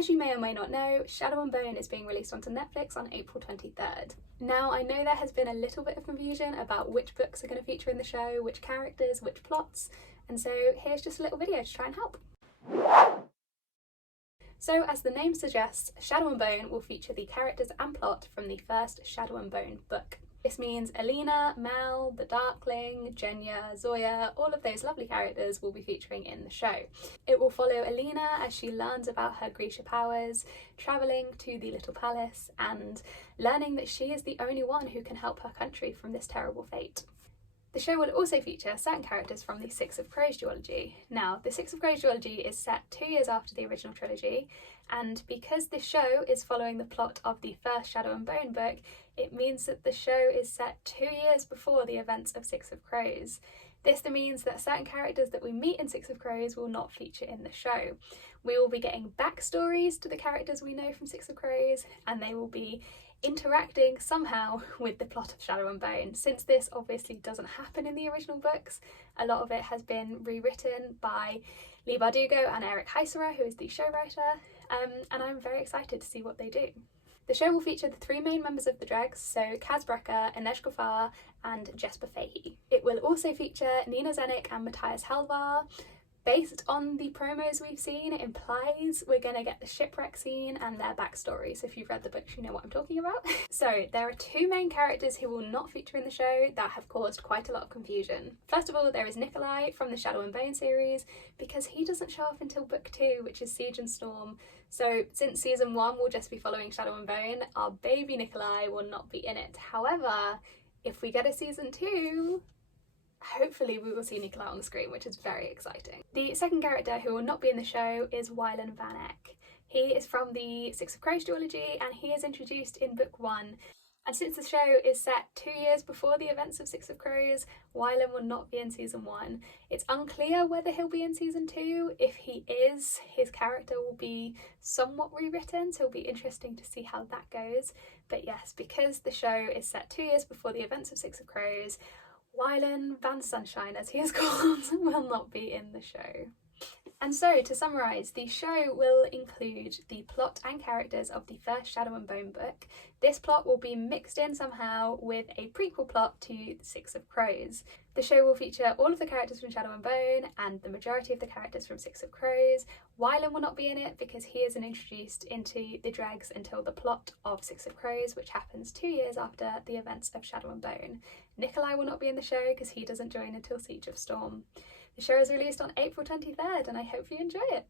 As you may or may not know, Shadow and Bone is being released onto Netflix on April 23rd. Now, I know there has been a little bit of confusion about which books are going to feature in the show, which characters, which plots, and so here's just a little video to try and help. So, as the name suggests, Shadow and Bone will feature the characters and plot from the first Shadow and Bone book. This means Alina, Mal, the Darkling, Genya, Zoya, all of those lovely characters will be featuring in the show. It will follow Alina as she learns about her Grisha powers, travelling to the Little Palace and learning that she is the only one who can help her country from this terrible fate. The show will also feature certain characters from the Six of Crows duology. Now, the Six of Crows duology is set 2 years after the original trilogy, and because this show is following the plot of the first Shadow and Bone book, it means that the show is set 2 years before the events of Six of Crows. This means that certain characters that we meet in Six of Crows will not feature in the show. We will be getting backstories to the characters we know from Six of Crows, and they will be interacting somehow with the plot of Shadow and Bone. Since this obviously doesn't happen in the original books, a lot of it has been rewritten by Lee Bardugo and Eric Heisserer, who is the show writer, and I'm very excited to see what they do. The show will feature the 3 main members of the Dregs, so Kaz Brekker, Inej Gofar and Jesper Fahey. It will also feature Nina Zenik and Matthias Helvar. Based on the promos we've seen, it implies we're going to get the shipwreck scene and their backstory, so if you've read the books you know what I'm talking about. So there are 2 main characters who will not feature in the show that have caused quite a lot of confusion. First of all, there is Nikolai from the Shadow and Bone series, because he doesn't show up until book 2, which is Siege and Storm. So since season 1 will just be following Shadow and Bone, our baby Nikolai will not be in it. However, if we get a season 2, hopefully we will see Nikolai on the screen, which is very exciting. The second character who will not be in the show is Wilen Van Eck. He is from the Six of Crows duology and he is introduced in book 1. And since the show is set 2 years before the events of Six of Crows, Wilen will not be in season 1. It's unclear whether he'll be in season 2. If he is, his character will be somewhat rewritten, so it'll be interesting to see how that goes. But yes, because the show is set 2 years before the events of Six of Crows, Wilen Van Sunshine, as he is called, will not be in the show. And so, to summarise, the show will include the plot and characters of the first Shadow and Bone book. This plot will be mixed in somehow with a prequel plot to the Six of Crows. The show will feature all of the characters from Shadow and Bone and the majority of the characters from Six of Crows. Wilen will not be in it because he isn't introduced into the Dregs until the plot of Six of Crows, which happens 2 years after the events of Shadow and Bone. Nikolai will not be in the show because he doesn't join until Siege of Storm. The show is released on April 23rd and I hope you enjoy it.